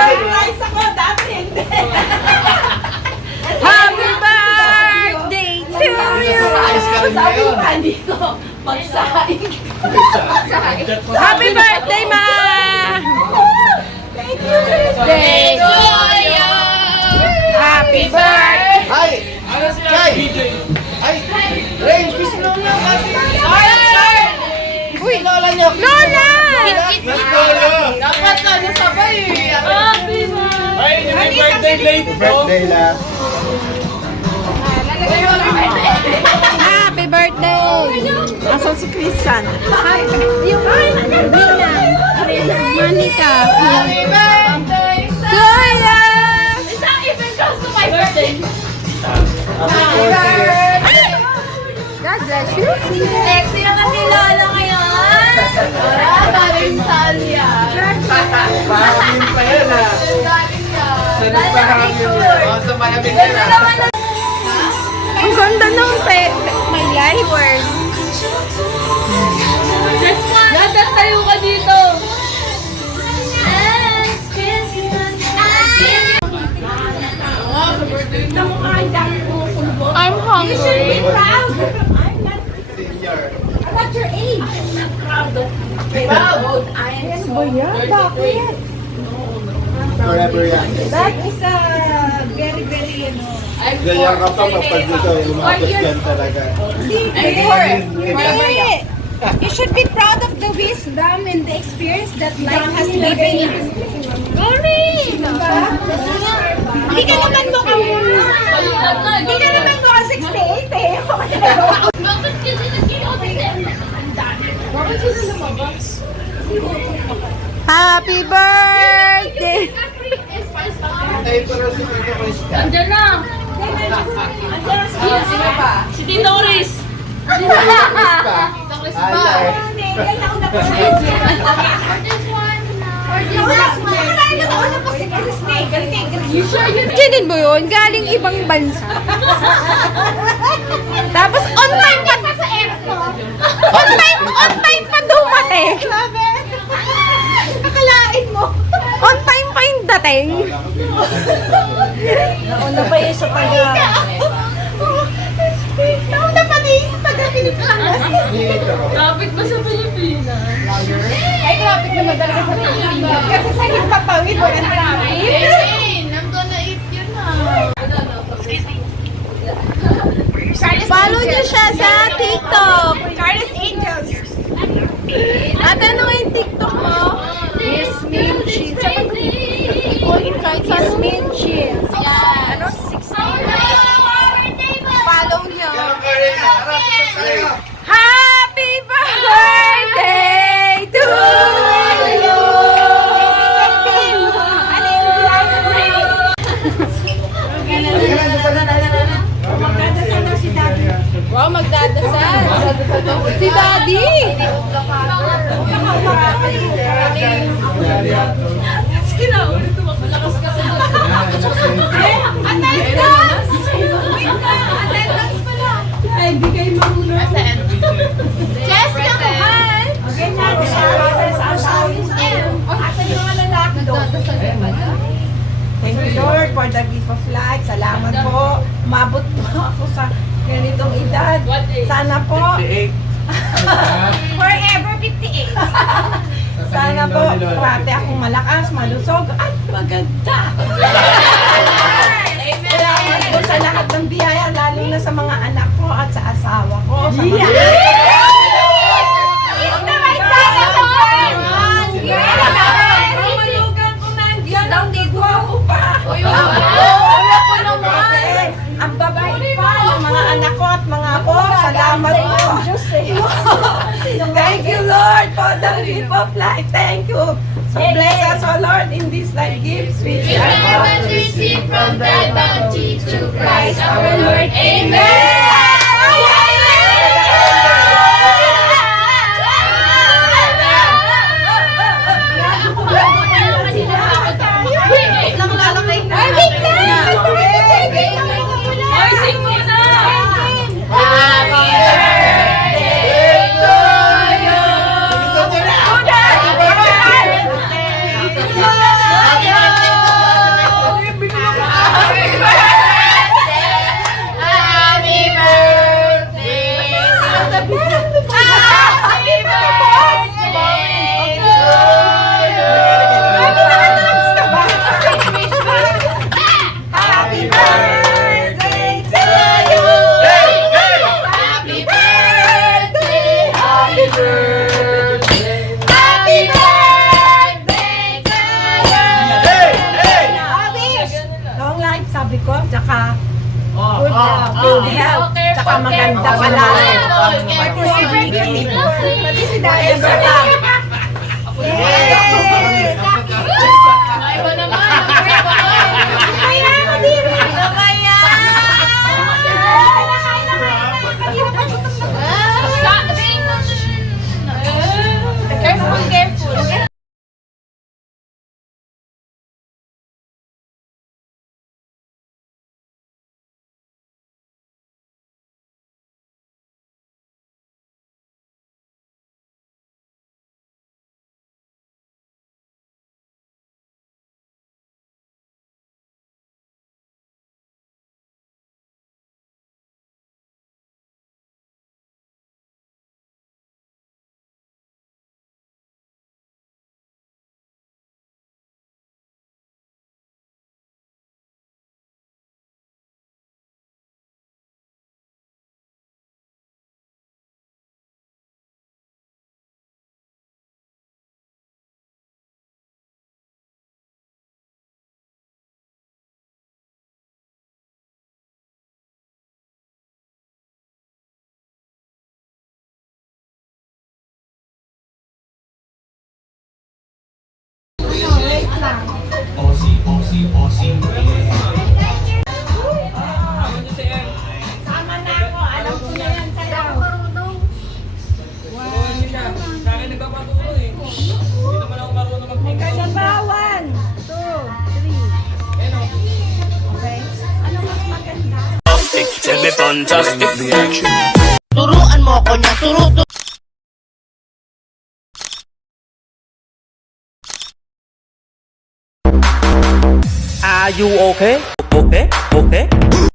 Surprise ako, dati hindi. Happy birthday to you! Sabi ko, hindi ko magsaing. Happy birthday, Ma! Thank you. Birthday to you! Happy birthday! Ay! Kay! Ay! Rain, kiss mo na kasi! Uy! Lola! Dapat na nasabay. Happy birthday. Ay, yung may birthday late po. Birthday lang. Happy birthday! Asan si Christian? Yung Monica! Happy birthday. Kuya! Isang event goes to my birthday. Happy birthday! God bless you! Sexy naman ni Lola ngayon. Galing saan yan? Pahamin pa yan ah. Galing yan. Sa nagpahamin yan. O, sa mayamin ka na. Ang ganda ng my flowers. Dadat tayo ka dito. I'm hungry. Senior. What's your age? I'm proud. I am so Bakit? Forever yan. That is a very, very, Ganyan ka pa kapag dito, umabot yan talaga. You should be proud of the wisdom and the experience that life has given you. Glory! Hindi ka naman mukhang... Hindi ka naman mukhang 68 eh. Bakit kasi Bakit sila lumabas? Happy birthday! Ay, pero si Tito Christian. Andiyan na! Sino pa? Si Tito Chris! Tito Chris pa. Ay, Kinin mo yun? Galing ibang bansa. Tapos on time pa sa airport. On time pa dumating. Akalain mo! On time pa yung dating. Nauna pa yun sa Nauna pa din sa taga-Pilipinas. Traffic ba sa Pilipinas? Ay, traffic naman talaga sa Pilipinas. Kasi sa himpapawid, walang traffic. I'm gonna eat yun na. Follow niyo siya sa TikTok. Charles Angels. Ate, ano nga yung TikTok mo? Miss Minchi. Sa Minchi. Ano? 16. Follow niyo. Happy birthday to you! Wow, magdadasal. Si Daddy. Malakas ka sa attendance! Attendance pala! Ay, hindi kayo marunong. Jessica, mahal! Okay na, sa asawin sa asan yung mga lalaki doon? Thank you, Lord, for the gift of life. Salamat po. Umabot po ako sa ganitong edad. Sana po. 58. Forever 58. Sana po, parati akong malakas, malusog, at maganda. Salamat po sa lahat ng biyaya, lalo na sa mga anak ko at sa asawa ko. Sa mga... Is na may sana po! Malugan ko nandiyan, ang digwapo pa. Wala po naman. Ang babae pa, yung mga anak ko at mga apo, salamat po. Thank you, Lord, for the gift of life. Thank you. So bless us, O Lord, in this life gifts which we have received from thy bounty through Christ our Lord. Amen. maganda pala. Pati si Vicky. Pati si Daya Bata. Iba naman. Kaya, madiri. Kaya. Careful, careful. Tama na ako. Alam ko na yan sa'yo. Kasabawan. 2, 3. Okay. Ano mas maganda? Tell me fantastic reaction. Turuan mo ako niya, turo. Are you okay? Okay? Okay?